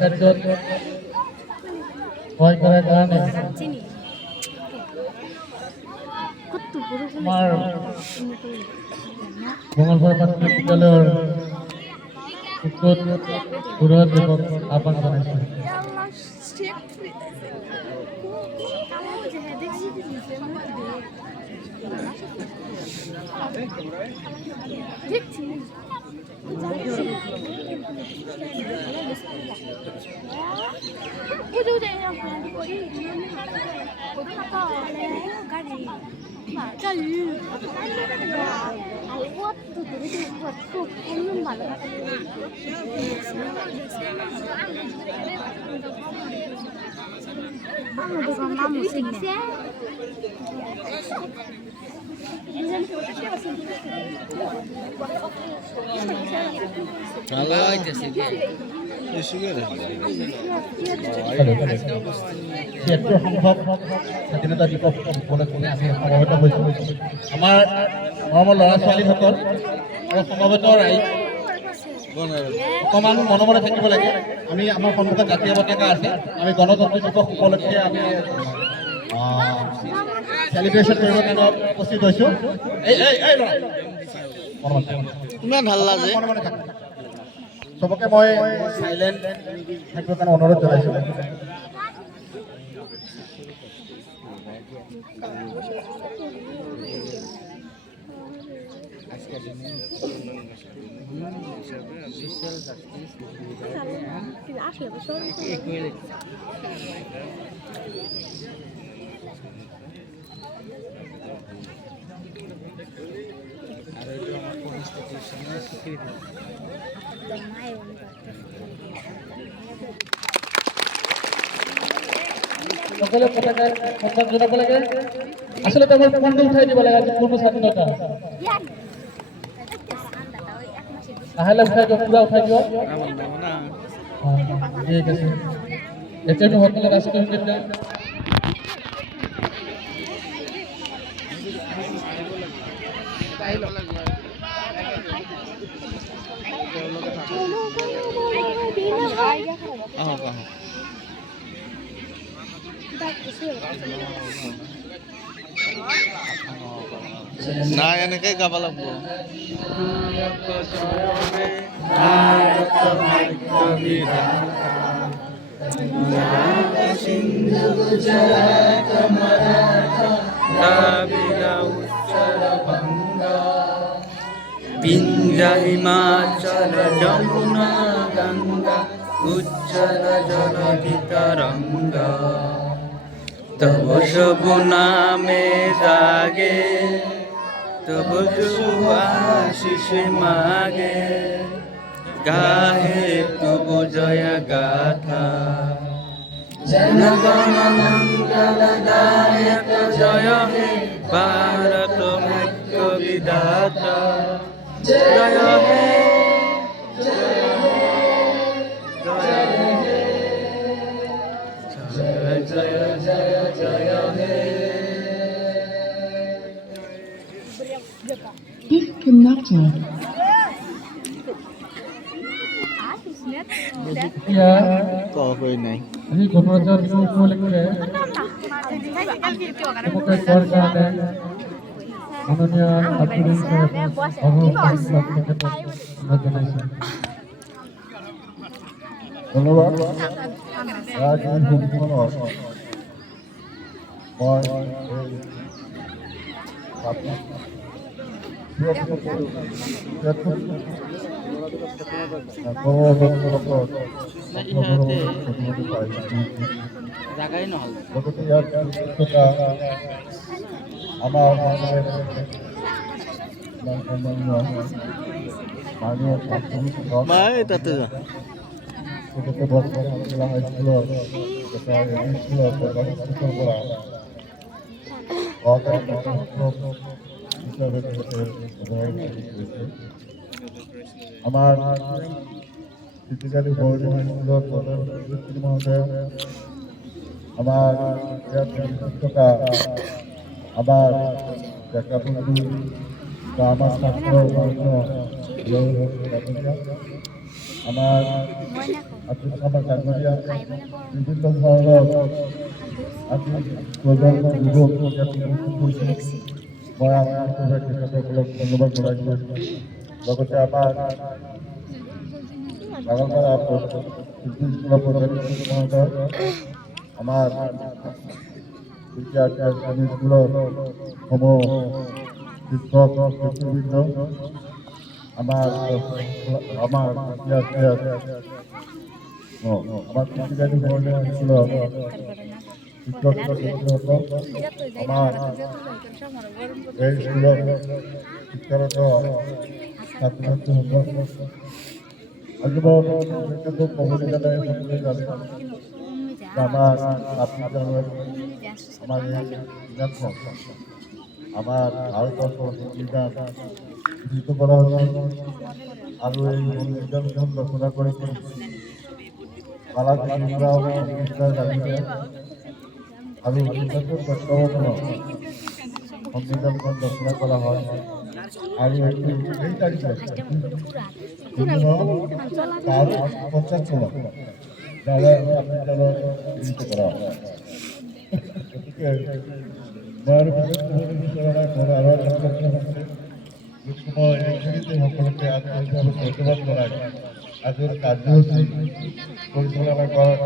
কার্যত ভয় করার কারণে আমার মঙ্গলবার প্রাথমিক বিদ্যালয়ের উত্তর পুরোহিত দিবস আহ্বান জানাইছে। স্বাধীনতা দিৱস উপলক্ষে আমি সমবেত হৈছোঁ। আমাৰ মৰমৰ ল'ৰা ছোৱালীসকল আৰু সমবেত ৰাইজ অকণমান মনে থাকিব লাগে। আমি আমাৰ সন্মুখত জাতীয় পতাকা আছে। আমি গণতন্ত্ৰ দিৱস উপলক্ষে আমি চেলিব্ৰেশ্যন কৰিবৰ কাৰণে উপস্থিত হৈছোঁ। ইমান ভাল লাগে চবকে মই চাইলেণ্ট থাকিবৰ কাৰণে অনুৰোধ জনাইছোঁ। সকলে পতাকার সম্মান জানাব লাগে। আসলে তেমন ফোনটা উঠাই দিব লাগে পূর্ণ স্বাধীনতা তাহলে উঠাই দিও, পুরা উঠাই দিও। ঠিক আছে, এর জন্য সকলে রাষ্ট্রীয় সঙ্গীতটা না এনেকে গাব লাগবো। বিন্ধ্যা হিমাচল যমুনা গঙ্গা উজ্জ্বল জলধি তরঙ্গা তব শুভ নামে জাগে তব শুভ আশিস মাগে গাহে তব জয় গাথা জনগণ মঙ্গলদায়ক জয় হে ভারত ভাগ্য বিধাতা জয় হে Disconnected. এই গণরাজ্যের উপলক্ষে মাননীয় ধন্যবাদ। আমার আমার ফিজিক্যালি বডি মহোদয় আমার শিক্ষকা আমার দেখা বন্ধু বা আমার ছাত্র আমাৰ আব্দুল সামাদ ডাঙৰীয়া বিভিন্ন ধৰণৰ আজি প্ৰজন্মৰ যুৱক ইয়াত উপস্থিত হৈছে মই আন্তৰিকভাৱে তেখেতসকলক ধন্যবাদ জনাইছোঁ লগতে আমাৰ বাগানপাৰা শিল্পী স্কুলৰ প্ৰধান মহোদয় আমাৰ স্কুলৰ সমূহ শিক্ষক শিক্ষকবৃন্দ আমাৰ কৃষিকাৰী মহোদয় স্কুলৰ শিক্ষক শিক্ষয়িত্ৰীসকল আমাৰ এই স্কুলৰ শিক্ষাৰত ছাত্ৰ ছাত্ৰীসকল আজি মই ক'বলৈ গ'লে সকলোৱে জানে আমাৰ ২৬ জানুৱাৰী আমাৰ এই দিনাখন আমাৰ ভাৰতবৰ্ষৰ সংবিধান গৃহীত কৰা হৈছিল আৰু এই সংবিধানখন ৰচনা কৰিছিল বালাজীৰাও সংবিধান লাগিলে আৰু ১৯৫৭ চনত সংবিধানখন ৰচনা কৰা হয় আৰু এই তাৰিখে ১৯৫০ চনত গৃহীত কৰা হয় গতিকে মই আৰু বিচৰা নাই মোৰ আৰু মই এইখিনিতে সকলোকে আন্তৰিকভাৱে ধন্যবাদ জনাই আজিৰ কাৰ্যসূচী পৰিচালনা কৰাৰ